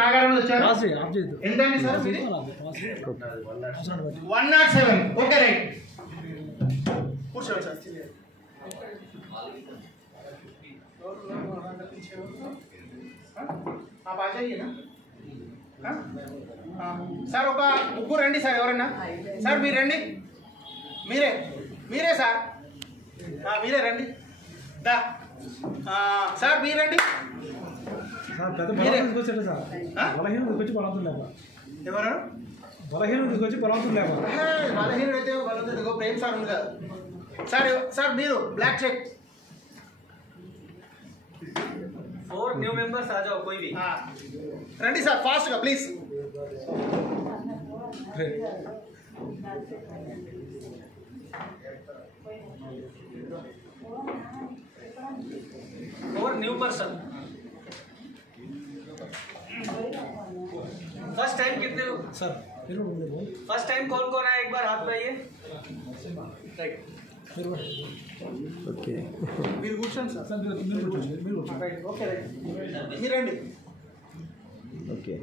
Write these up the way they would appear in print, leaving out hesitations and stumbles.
నాగారం వచ్చారు ఎంతండి sir 107 okay right కూర్చోండి సార్ సార్ ఒక ముగ్గురు రండి సార్ ఎవరన్నా సార్ మీరు రండి మీరే సార్ మీరే రండి దా సార్ మీరు రండి ఎవరు బలహీనుడు తీసుకొచ్చి బలవంతుడు లేవా బలహీనుడు అయితే బలవంతుడు ప్రేమ్ సార్ ఉంది కదా సార్ సార్ మీరు బ్లాక్ చెక్ 4 न्यू मेंबर्स आ जाओ कोई भी రండి సార్ ఫాస్ట్ గా ప్లీజ్ और न्यू पर्सन फर्स्ट टाइम कितने हो सर फर्स्ट टाइम कौन कौन है एक बार हाथ लगाइए राइट ఓకే మీరు కూర్చోండి సార్ మీరు రైట్ ఓకే రైట్ మీరు రండి ఓకే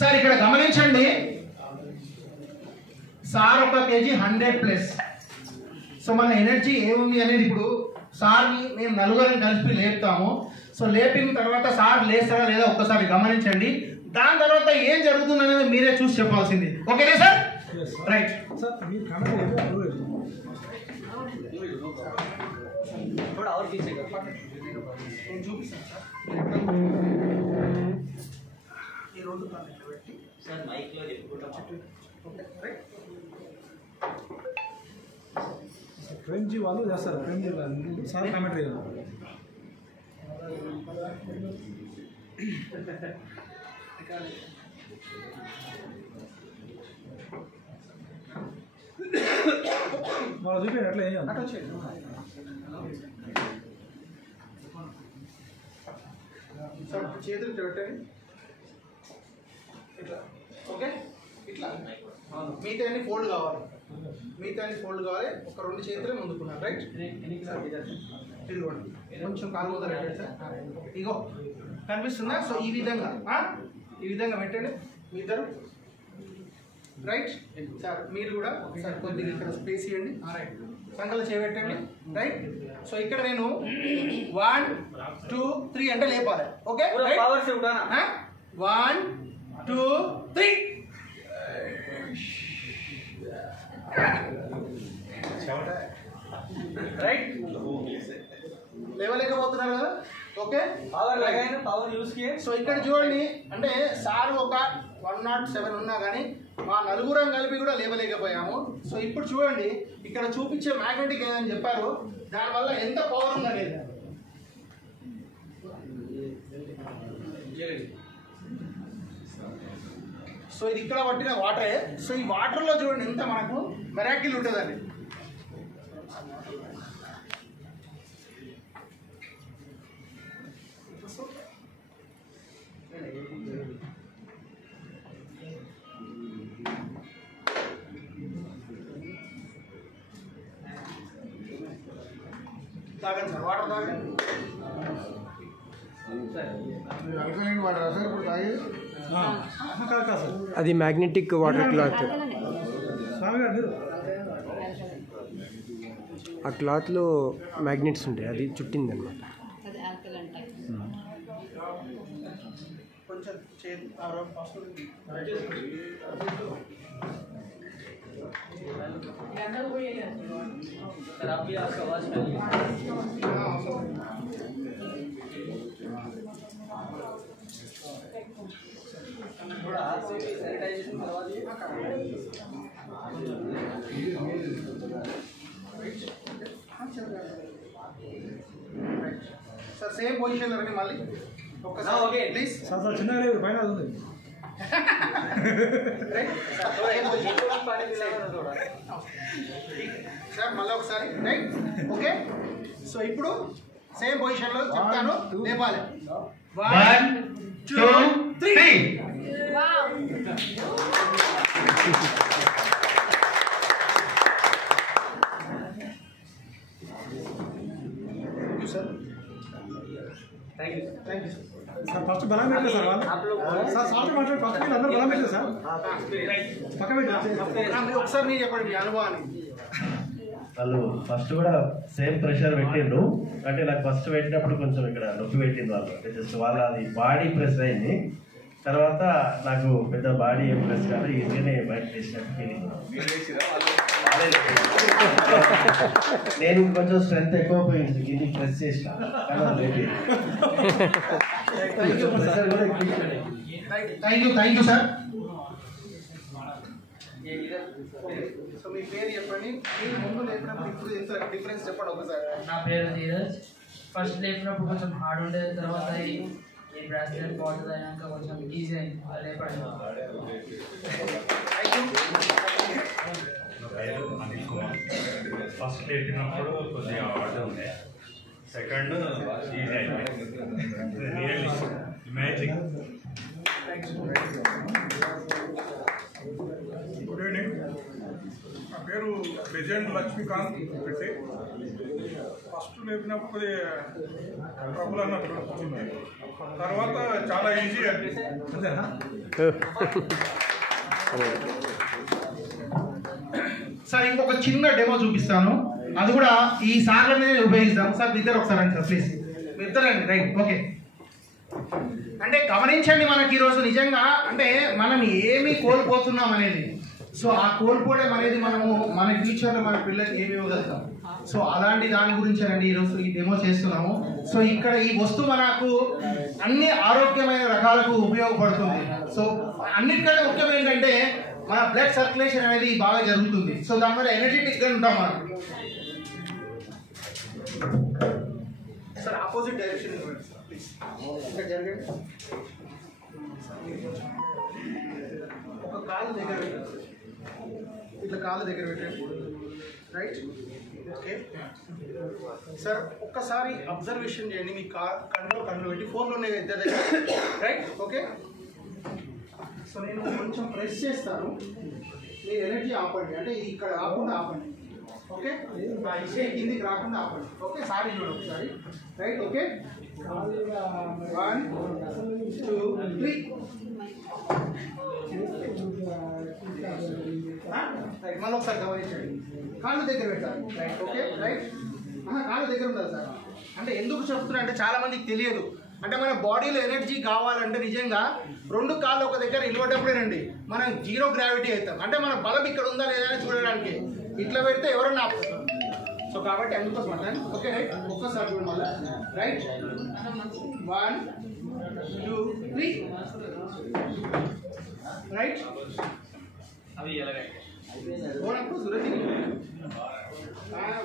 సార్ ఇక్కడ గమనించండి సార్ ఒక కేజీ 100+. సో మన ఎనర్జీ ఏముంది అనేది ఇప్పుడు సార్ని మేము నలుగురిని కలిపి లేపుతాము. సో లేపిన తర్వాత సార్ లేస్తారా లేదా ఒక్కసారి గమనించండి. దాని తర్వాత ఏం జరుగుతుంది అనేది మీరే చూసి చెప్పాల్సింది. ఓకేనా సార్? Right sir. చూపిస్తాను సార్. ఈ రెండు పెట్టి సార్ మైక్లో చెప్పుకుంటాం. రైట్ प्रेम जी वालों जा सर प्रेम जी सारा कमेंट रहेगा वाला जी पे अटले हैं अटो छे सर చేతులు పెట్టండి ఇట్లా ఓకే ఇట్లా మీతో అన్ని ఫోల్డ్ కావాలి ఒక రెండు చేతులే ముందుకున్నాను. రైట్ ఇదిగోండి కొంచెం కాలు ముందర పెట్టండి సార్. ఇగో కనిపిస్తుందా? సో ఈ విధంగా పెట్టండి మీ ఇద్దరు. రైట్ సార్ మీరు కూడా సార్ కొద్దిగా ఇక్కడ స్పేస్ ఇవ్వండి. రైట్ సంకల చేయబెట్టండి. రైట్ సో ఇక్కడ నేను 1 2 3 అంటే లేపాలి. ఓకే 1 2 3 రైట్ లేవలేకపోతున్నారు కదా? ఓకే పవర్ యూస్ కియే. సో ఇక్కడ చూడండి అంటే సార్ ఒక 107 ఉన్నా కానీ మా నలుగురం కలిపి కూడా లేవలేకపోయాము. సో ఇప్పుడు చూడండి ఇక్కడ చూపించే మ్యాగ్నెటిక్ ఏదని చెప్పారు, దానివల్ల ఎంత పవర్ ఉందనేది. సో ఇది ఇక్కడ పట్టిన వాటరే. సో ఈ వాటర్లో చూడండి ఎంత మనకు మెరాకిల్ ఉంటుందండి. తాగండి సార్, వాటర్ తాగండి. అది మ్యాగ్నెటిక్ వాటర్ క్లాత్. ఆ క్లాత్లో మ్యాగ్నెట్స్ ఉంటాయి, అది చుట్టింది అనమాట. सर आप भी आपका आवाज फैलिए. थोड़ा हाथ से सैनिटाइजेशन करवा दिए. सर सेम पोजीशन లో రండి మళ్ళీ ఒక్కసారి. ఓకే ప్లీజ్ సార్ సార్ చిన్నగా లేదు పైన ఉంది. రైట్ సార్ थोड़ा पानी पिलाओ थोड़ा. సార్ మళ్ళీ ఒకసారి. Right okay. సో ఇప్పుడు సేమ్ పొజిషన్ లో చెప్తాను, లేపాలి. 1 2 3 సార్ వాళ్ళు आप लोग సార్ సార్ మాట్లాడి పక్కన అందరూ బలం పెట్టారు సార్ పక్క పెట్టి ఒకసారి మీరు చెప్పండి మీ అనుభవాన్ని. వాళ్ళు ఫస్ట్ కూడా సేమ్ ప్రెషర్ పెట్టిండ్రు. అంటే నాకు ఫస్ట్ పెట్టినప్పుడు కొంచెం ఇక్కడ నొప్పి పెట్టింది వాళ్ళు. అంటే జస్ట్ వాళ్ళ అది బాడీ ప్రెస్ అయింది. తర్వాత నాకు పెద్ద బాడీ ఏం ప్రెస్ కాదు, ఈజీగానే బయట చేసినట్టు ఫీలింగ్. నేను కొంచెం స్ట్రెంత్ ఎక్కువ పోయింది, ఇది ప్రెస్ చేసిన థ్యాంక్ యూ సార్. సో మీ పేరు చెప్పండి, మీరు ముందు లేపినప్పుడు ఇప్పుడు ఎంత డిఫరెన్స్ చెప్పండి ఒకసారి. నా పేరు ధీరజ్. ఫస్ట్ లేపినప్పుడు కొంచెం హార్డ్ ఉండేది, తర్వాత ఈ బ్రాస్లెట్ బాటిల్ అయినాక కొంచెం ఈజీ అయింది లేపడం. ఫస్ట్ లేపినప్పుడు కొద్దిగా హార్డ్ ఉండే, సెకండ్ ఈజీ అయింది. Really magic. Good evening. నా పేరు లెజెండ్ లక్ష్మీకాంత్ పెట్టి. ఫస్ట్ లేపినప్పుడు ట్రబుల్ అన్నట్టు వచ్చింది, తర్వాత చాలా ఈజీ అనిపిస్తుంది. సార్ ఇంకొక చిన్న డెమో చూపిస్తాను, అది కూడా ఈ సార్లనే ఉపయోగిస్తాం. సార్ మీ ఇద్దరు ఒకసారి రండి సార్ ప్లీజ్. మీ ఇద్దరు రండి. Right, okay. అంటే గమనించండి, మనకి ఈరోజు నిజంగా అంటే మనం ఏమి కోల్పోతున్నాం అనేది, సో ఆ కోల్పోవడం అనేది మనము మన ఫ్యూచర్లో మన పిల్లలకి ఏమి ఇవ్వగలుగుతాం. సో అలాంటి దాని గురించేనండి ఈరోజు ఈ డెమో చేస్తున్నాము. సో ఇక్కడ ఈ వస్తువు మనకు అన్ని ఆరోగ్యమైన రకాలకు ఉపయోగపడుతుంది. సో అన్నిటికంటే ముఖ్యం ఏంటంటే మన బ్లడ్ సర్క్యులేషన్ అనేది బాగా జరుగుతుంది. సో దానివల్ల ఎనర్జెటిక్గా ఉంటాం మనం. సార్ ఆపోజిట్ డైరెక్షన్ ప్లీజ్ ఇక్కడ జరగండి. ఒక కాలు దగ్గర పెట్టండి, ఇట్లా కాలు దగ్గర పెట్టండి. Right, okay sir. ఒక్కసారి అబ్జర్వేషన్ చేయండి, మీ కన్నులో పెట్టి ఫోన్లో ఉన్నాయి ఇద్దరు దగ్గర. Right, okay. సో నేను కొంచెం ప్రెస్ చేస్తాను, మీరు ఎనర్జీ ఆపండి, అంటే ఇది ఇక్కడ రాకుండా ఆపండి. ఓకే, కిందికి రాకుండా ఆపండి. ఓకే, సారీ చూడండి ఒకసారి. Right, okay. 1 2 3. రైట్, మళ్ళీ ఒకసారి గమనించండి, కాళ్ళు దగ్గర పెట్టాలి. Right, okay. రైట్, కాళ్ళు దగ్గర ఉండాలి సార్. అంటే ఎందుకు చెప్తున్నా అంటే చాలా మందికి తెలియదు. అంటే మన బాడీలో ఎనర్జీ కావాలంటే నిజంగా రెండు కాళ్ళు ఒక దగ్గర నిలబడేటప్పుడేనండి మనం జీరో గ్రావిటీ అవుతాం. అంటే మన బలం ఇక్కడ ఉందా లేదా అని చూడడానికి ఇట్లా పెడితే ఎవరన్నా ఆపుతారు. సో కాబట్టి అందుకోసం అంటాను. ఓకే, రైట్, ఒక్కసారి చూడండి మళ్ళీ. రైట్, 1 2 3. రైట్, अभी ये लगाएंगे. आपको जरूरत ही नहीं है.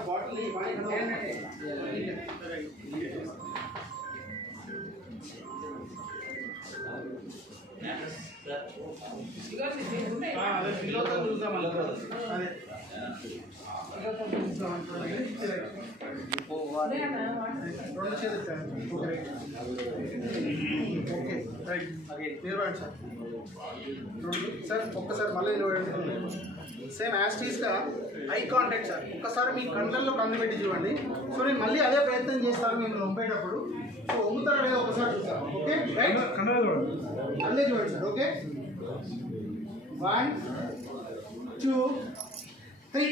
बॉटल సార్ ఒక్కసారి మళ్ళీ సేమ్ యాస్టీస్గా ఐ కాంటాక్ట్ సార్. ఒక్కసారి మీ కళ్ళల్లో కన్ను పెట్టి చూడండి. సో నేను మళ్ళీ అదే ప్రయత్నం చేస్తాను నేను వంపేటప్పుడు. సో వంగుతారా లేదా ఒకసారి చూస్తాను. ఓకే, రైట్, కన్నడ చూడండి, అల్లే చూడండి సార్. ఓకే, 1 2 3.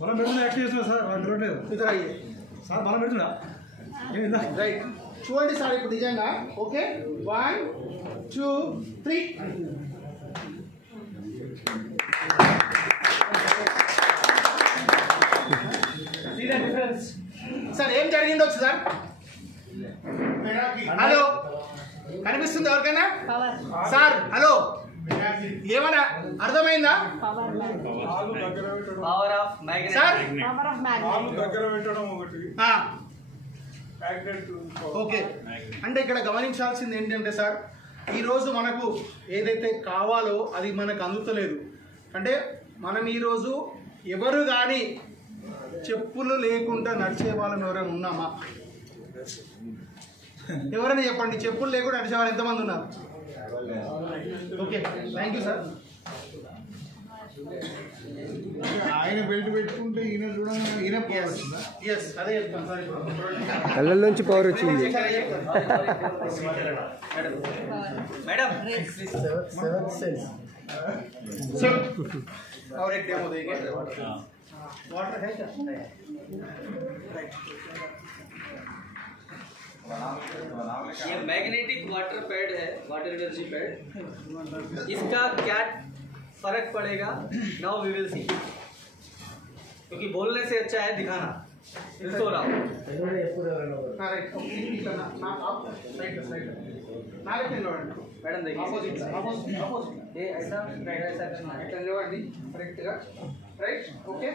బలం పెడుతున్నా యాక్టివ్ చేస్తున్నా సార్, వాళ్ళు చూడలేదు ఇద్దరు అయ్యే సార్, బలం పెడుతున్నా ఏమిందా. రైట్, చూడండి సార్ ఇప్పుడు నిజంగా. ఓకే, 1 2 3. సార్ ఏం జరిగిండొచ్చు సార్? హలో, కనిపిస్తుంది ఎవరికైనా? సార్ హలో, ఏమన్నా అర్థమైందా? Power of magnet. సార్ దగ్గర పెట్టడం ఒకటి, ఓకే. అంటే ఇక్కడ గమనించాల్సింది ఏంటంటే సార్, ఈరోజు మనకు ఏదైతే కావాలో అది మనకు అందుతలేదు. అంటే మనం ఈరోజు ఎవరు కానీ చెప్పులు లేకుండా నడిచే వాళ్ళని ఎవరైనా ఉన్నామా? ఎవరైనా చెప్పండి, చెప్పులు లేకుండా నడిచే వాళ్ళు ఎంతమంది ఉన్నారు? Okay, thank you sir. ఆయన బెల్ట్ పెట్టుకుంటే ఈయన చూడండి ఈయన పోవచ్చుందా? ఎస్ అదే చెప్తాను సార్ ఇప్పుడు. కళ్ళల్లోంచి పవర్ వచ్చింది. मैडम सर और एक डेमो देंगे. वाटर है क्या? ये मैग्नेटिक वाटर पैड है, वाटर एनर्जी पैड. इसका क्या फर्क पड़ेगा? Now we will see. क्योंकि बोलने से अच्छा है दिखाना. इसको रहा राइट इतना ना आप राइट राइट ना लेके लोड मैडम देखिए अपोजिट ये ऐसा ऐसा करना है. ఇట్లా చూడండి కరెక్ట్ గా రైట్ ఓకే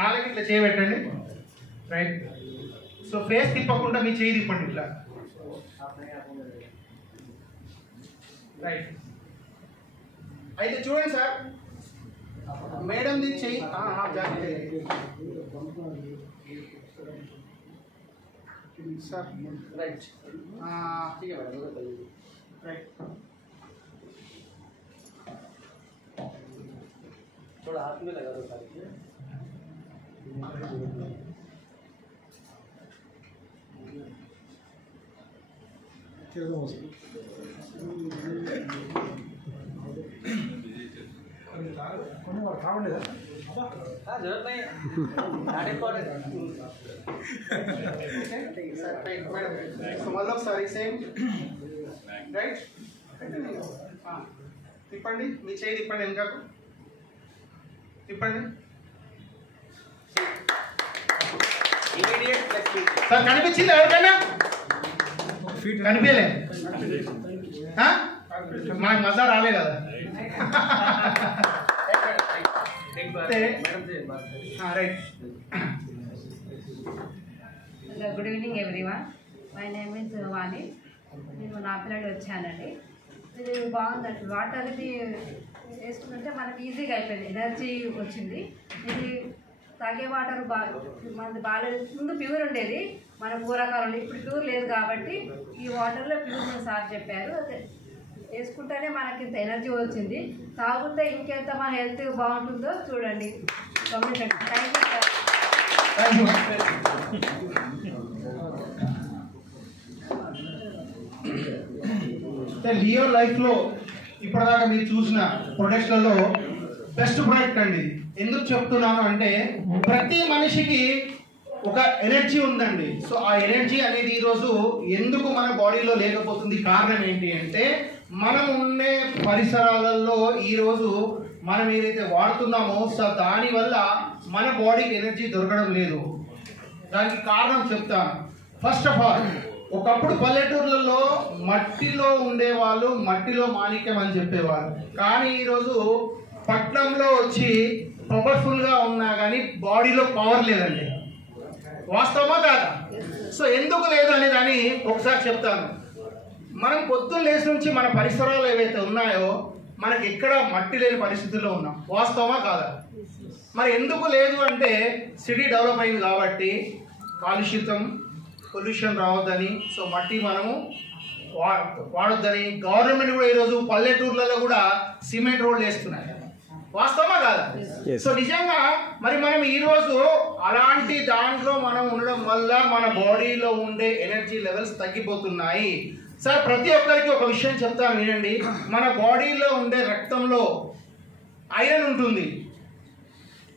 నాలుగు ఇట్లా చేయబెట్టండి రైట్ సో ఫేస్ తిప్పకుండా మీ చేయి తిప్పండి ఇట్లా రైట్ అయితే చూడండి సార్ మేడం ది చెయ్యి सर राइट ठीक है मैडम राइट थोड़ा हाथ में लगा दो सारी. हाँ जरूरत नहीं है. సో మళ్ళీ ఒకసారి సేమ్ రైట్ తిప్పండి మీ చేయి తిప్పండి వెనకకు తిప్పండి Immediate flexibility. సార్ కనిపించింది ఎవరికైనా కనిపించలే మాకు మజా రాలే కదా मैडम से बात right good evening everyone. My name is Vani. నేను నా పిల్లలు వచ్చానండి. ఇది బాగుందండి. వాటర్ ఇది వేసుకుంటే మనకి ఈజీగా అయిపోయింది, ఎనర్జీ వచ్చింది. ఇది తాగే వాటర్ మనది బాగా ముందు ప్యూర్ ఉండేది, మన పూర్వకాలంలో. ఇప్పుడు ప్యూర్ లేదు కాబట్టి ఈ వాటర్లో ప్యూర్ అని సార్ చెప్పారు. అదే వేసుకుంటేనే మనకి ఇంత ఎనర్జీ వచ్చింది. తాగితే ఇంకెంత మన హెల్త్ బాగుంటుందో చూడండి, గమనించండి. Thank you sir. Leo life లో ఇప్పటిదాకా మీరు చూసిన ప్రొడక్ట్స్లలో బెస్ట్ ప్రొడక్ట్ అండి. ఎందుకు చెప్తున్నాను అంటే ప్రతి మనిషికి ఒక ఎనర్జీ ఉందండి. సో ఆ ఎనర్జీ అనేది ఈరోజు ఎందుకు మన బాడీలో లేకపోతుంది, కారణం ఏంటి అంటే మనం ఉండే పరిసరాలలో ఈరోజు మనం ఏదైతే వాడుతున్నామో సో దానివల్ల మన బాడీకి ఎనర్జీ దొరకడం లేదు. దానికి కారణం చెప్తాను. ఫస్ట్ ఆఫ్ ఆల్ ఒకప్పుడు పల్లెటూర్లలో మట్టిలో ఉండేవాళ్ళు, మట్టిలో మాణిక్యం అని చెప్పేవాళ్ళు. కానీ ఈరోజు పట్నంలో వచ్చి పవర్ఫుల్గా ఉన్నా కానీ బాడీలో పవర్ లేదండి. వాస్తవమా కాదా? సో ఎందుకు లేదు అనే దాన్ని ఒకసారి చెప్తాను. మనం పొద్దున్న లేచి నుంచి మన పరిసరాలు ఏవైతే ఉన్నాయో మనకి ఎక్కడ మట్టి లేని పరిస్థితుల్లో ఉన్నాం. వాస్తవమా కాదా? మరి ఎందుకు లేదు అంటే సిటీ డెవలప్ అయింది కాబట్టి కాలుష్యం, పొల్యూషన్ రావద్దని, సో మట్టి మనము వాడొద్దని గవర్నమెంట్ కూడా ఈరోజు పల్లెటూర్లలో కూడా సిమెంట్ రోడ్లు వేస్తున్నాయి. వాస్తవమా కాదా? సో నిజంగా మరి మనం ఈరోజు అలాంటి దాంట్లో మనం ఉండడం వల్ల మన బాడీలో ఉండే ఎనర్జీ లెవెల్స్ తగ్గిపోతున్నాయి. సార్ ప్రతి ఒక్కరికి ఒక విషయం చెప్తాను వినండి. మన బాడీలో ఉండే రక్తంలో ఐరన్ ఉంటుంది,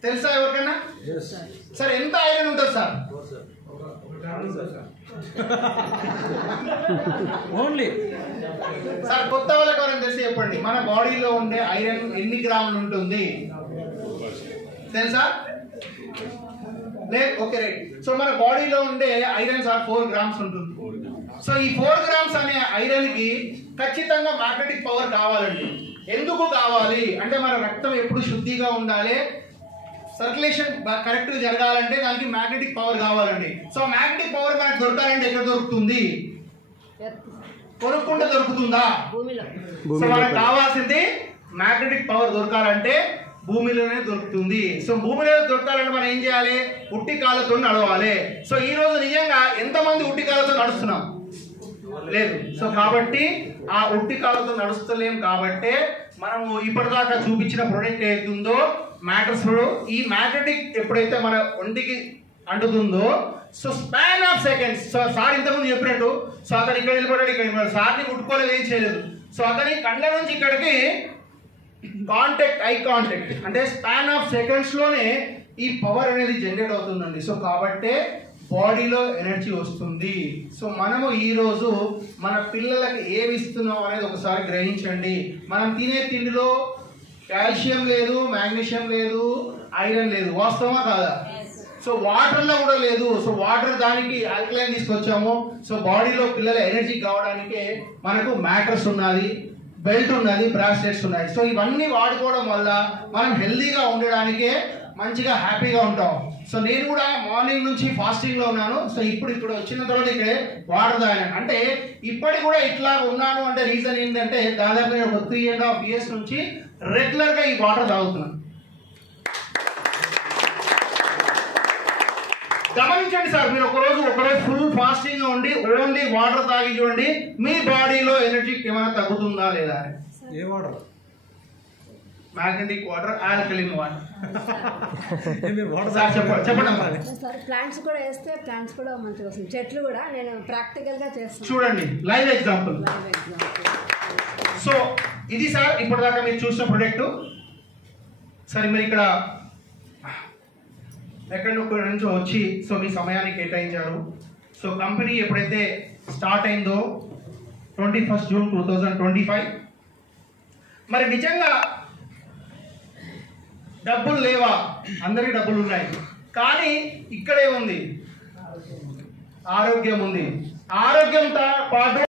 తెలుసా ఎవరికైనా? సార్ ఎంత ఐరన్ ఉంటుంది సార్? ఓన్లీ సార్ కొత్త వాళ్ళకి ఎవరైనా తెలిసి చెప్పండి, మన బాడీలో ఉండే ఐరన్ ఎన్ని గ్రాములు ఉంటుంది తెలుసా? లేదు, ఓకే రైట్. సో మన బాడీలో ఉండే ఐరన్ సార్ 4 grams ఉంటుంది. సో ఈ 4 grams అనే ఐరన్ కి ఖచ్చితంగా మ్యాగ్నెటిక్ పవర్ కావాలండి. ఎందుకు కావాలి అంటే మన రక్తం ఎప్పుడు శుద్ధిగా ఉండాలి, సర్క్యులేషన్ కరెక్ట్గా జరగాలంటే దానికి మ్యాగ్నెటిక్ పవర్ కావాలండి. సో మ్యాగ్నెటిక్ పవర్ మనకు దొరకాలంటే ఎక్కడ దొరుకుతుంది? కొనుక్కుంటే దొరుకుతుందా? సో మనకు కావాల్సింది మ్యాగ్నెటిక్ పవర్ దొరకాలంటే భూమిలోనే దొరుకుతుంది. సో భూమిలో దొరకాలంటే మనం ఏం చేయాలి? ఉట్టి కాళ్ళతో నడవాలి. సో ఈ రోజు నిజంగా ఎంతమంది ఉట్టి కాళ్ళతో నడుస్తున్నాం? లేదు. సో కాబట్టి ఆ ఉట్టి కాళ్ళతో నడుస్తలేం కాబట్టి మనము ఇప్పటిదాకా చూపించిన ప్రొడక్ట్ ఏదైతుందో మ్యాటర్స్, ఈ మ్యాగ్నెటిక్ ఎప్పుడైతే మన ఒంటికి అంటుతుందో so span of seconds, so sir ఇంతకుముందు చెప్పినట్టు సో అతను ఇక్కడ వెళ్ళిపోయాడు, ఇక్కడ వెళ్ళిపోయాడు, సార్ని ముట్టుకోలేదు, ఏం చేయలేదు. సో అతని కళ్ళ నుంచి ఇక్కడికి కాంటాక్ట్, ఐ కాంటాక్ట్ అంటే స్పాన్ ఆఫ్ సెకండ్స్లోనే ఈ పవర్ అనేది జనరేట్ అవుతుందండి. సో కాబట్టే బాడీలో ఎనర్జీ వస్తుంది. సో మనము ఈరోజు మన పిల్లలకి ఏమి ఇస్తున్నాం అనేది ఒకసారి గ్రహించండి. మనం తినే తిండిలో కాల్షియం లేదు, మ్యాగ్నీషియం లేదు, ఐరన్ లేదు, వాస్తవమా కాదా? సో వాటర్లో కూడా లేదు. సో వాటర్ దానికి ఆల్కలైన్ తీసుకొచ్చాము. సో బాడీలో పిల్లల ఎనర్జీ కావడానికే మనకు మ్యాటర్స్ ఉన్నది, బెల్ట్ ఉన్నది, బ్రాస్లెట్స్ ఉన్నాయి. సో ఇవన్నీ వాడుకోవడం వల్ల మనం హెల్దీగా ఉండడానికే మంచిగా హ్యాపీగా ఉంటాం. సో నేను కూడా మార్నింగ్ నుంచి ఫాస్టింగ్లో ఉన్నాను. సో ఇప్పుడు వచ్చిన తర్వాత ఇక్కడే వాటర్ తాగాను. అంటే ఇప్పటికి కూడా ఇట్లా ఉన్నాను అంటే రీజన్ ఏంటంటే దాదాపు నేను ఒక 3.5 years నుంచి రెగ్యులర్గా ఈ వాటర్ తాగుతున్నాను. గమనించండి సార్, మీరు ఒకరోజు ఫుల్ ఫాస్టింగ్ ఉండి ఓన్లీ వాటర్ తాగి చూడండి, మీ బాడీలో ఎనర్జీ ఏమైనా తగ్గుతుందా లేదా? ఏ water? Magnetic water, alkaline water. మీరు వాటర్ చెప్పండి. సార్ ప్లాంట్స్ కూడా వేస్తే ప్లాంట్స్ కూడా మంచిగా వస్తుంది. చెట్లు కూడా నేను ప్రాక్టికల్గా చేస్తాను. చూడండి లైవ్ ఎగ్జాంపుల్. సో ఇది సార్ ఇప్పటిదాకా మీరు చూసిన ప్రొడక్ట్. సరే మీరు ఇక్కడ ఎక్కడొక్కడి నుంచి వచ్చి సో మీ సమయాన్ని కేటాయించారు. సో కంపెనీ ఎప్పుడైతే స్టార్ట్ అయిందో 21 June 2025, మరి నిజంగా డబ్బులు లేవా? అందరికీ డబ్బులు ఉన్నాయి, కానీ ఇక్కడే ఉంది ఆరోగ్యం ఉంది. ఆరోగ్యంతో పాటు